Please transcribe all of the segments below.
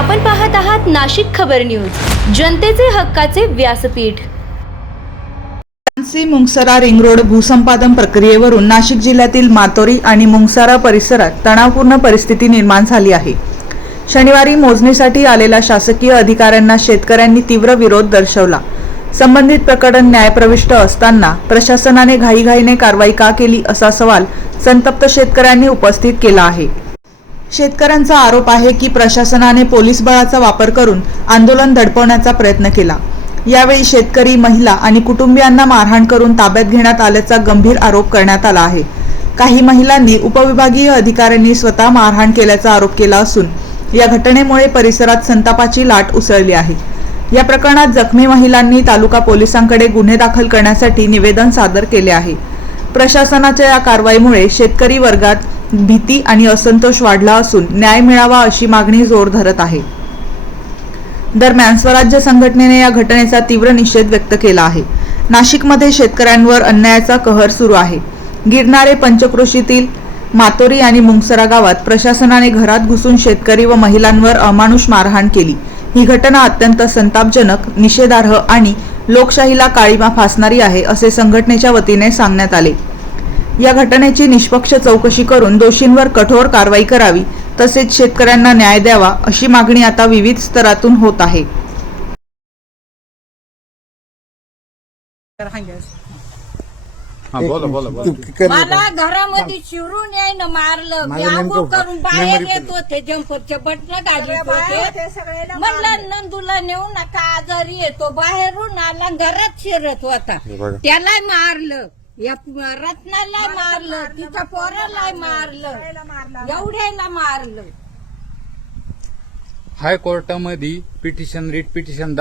आपण पाहत आहात नाशिक खबर न्यूज, जनतेचे हक्काचे व्यासपीठ। मुंगसरा रिंग रोड भूसंपादन प्रक्रियेवरून नाशिक जिल्ह्यातील मातोरी आणि मुंगसरा परिसरात तणावपूर्ण परिस्थिती निर्माण झाली आहे। शनिवारी मोजणीसाठी आलेल्या शासकीय अधिकाऱ्यांना शेतकऱ्यांनी तीव्र विरोध दर्शवला। संबंधित प्रकरण न्यायप्रविष्ट असताना प्रशासनाने घाईघाईने कारवाई का केली असा सवाल संतप्त शेतकऱ्यांनी उपस्थित केला आहे। शेतकऱ्यांचा आरोप आहे की प्रशासनाने पोलीस बळाचा वापर करून आंदोलन दडपवण्याचा प्रयत्न केला। यावेळी शेतकरी, महिला आणि कुटुंबियांना मारहाण करून ताब्यात घेण्यात आल्याचा गंभीर आरोप करण्यात आला आहे। काही महिलांनी उपविभागीय अधिकाऱ्यांनी स्वतः मारहाण केल्याचा आरोप केला असून या घटनेमुळे परिसरात संतापाची लाट उसळली आहे। या प्रकरणात जखमी महिलांनी तालुका पोलिसांकडे गुन्हे दाखल करण्यासाठी निवेदन सादर केले आहे। प्रशासनाच्या या कारवाईमुळे शेतकरी वर्गात भीती आणि असंतोष वाढला असून न्याय मिळावा अशी मागणी जोर धरत आहे। दरम्यान स्वराज्य संघटनेने या घटनेचा तीव्र निषेध व्यक्त केला आहे। नाशिकमध्ये शेतकऱ्यांवर अन्यायाचा कहर सुरू आहे। गिरणारे पंचक्रोशीतील मातोरी आणि मुंगसरा गावात प्रशासनाने घरात घुसून शेतकरी व महिलांवर अमानुष मारहाण केली। ही घटना अत्यंत संतापजनक, निषेधार्ह आणि लोकशाहीला काळीमा फासणारी आहे असे संघटनेच्या वतीने सांगण्यात आले। या घटनेची निष्पक्ष चौकशी करून दोषींवर कठोर कारवाई करावी तसेच शेतकऱ्यांना न्याय द्यावा अशी मागणी आता विविध स्तरातून होत आहे। मला घरामध्ये शिरून यायनं मारलं, मी आंघोळ करून बाहेर येत होते, जंपरचे बटन घालीत होते, म्हणलं नंदूला नेऊ नका, आजारी येतो, बाहेरून आला घरात शिरत होता, त्याला मारलं, या रत्नाला मारलं, तिच्या पोराला मारलं, एवढ्याला मारलं। हायकोर्टामध्ये रिट पिटिशन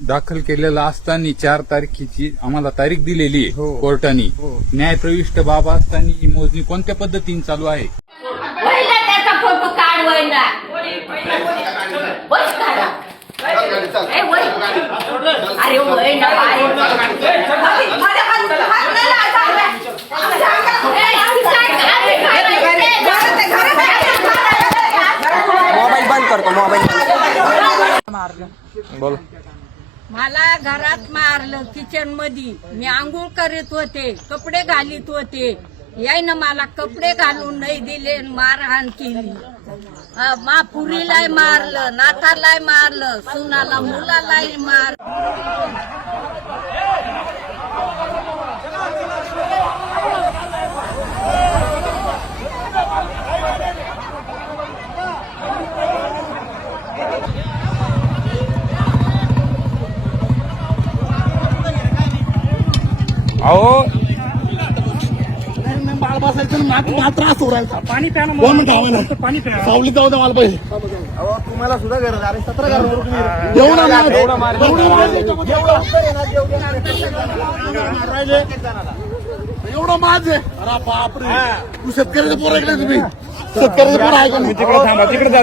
दाखल केलेलं असताना 4 तारखेची आम्हाला तारीख दिलेली आहे कोर्टाने। न्यायप्रविष्ट बाब असताना ही मोजणी कोणत्या पद्धतीने चालू आहे? त्याचा फोटो काढ वयला, अरे वय ना मोबाईल बंद करतो, मोबाईल बोल। मला घरात मारलं, किचन मध्ये मी आंघोळ करीत होते, कपडे घालीत होते, यायनं मला कपडे घालून नाही दिले, मारहाण केली। पुरीलाय मारलं, नातालाय मारलं, सुनाला मुलालाय मारलं। अहो बाळ बसायचं ना, त्रास हो राहायचा। पाणी प्या ना, 2 मिनिटं हवं ना, पाणी प्या, सावलीत जाऊ दे मला पहिले। तुम्हाला सुद्धा गरज आहे, 17 एवढं माझ आहे। अरे बापरे, तू शेतकऱ्याचे पोरं ऐकले, तुम्ही शेतकऱ्याचे पोरं ऐका, तिकडे थांबा, तिकडे जा।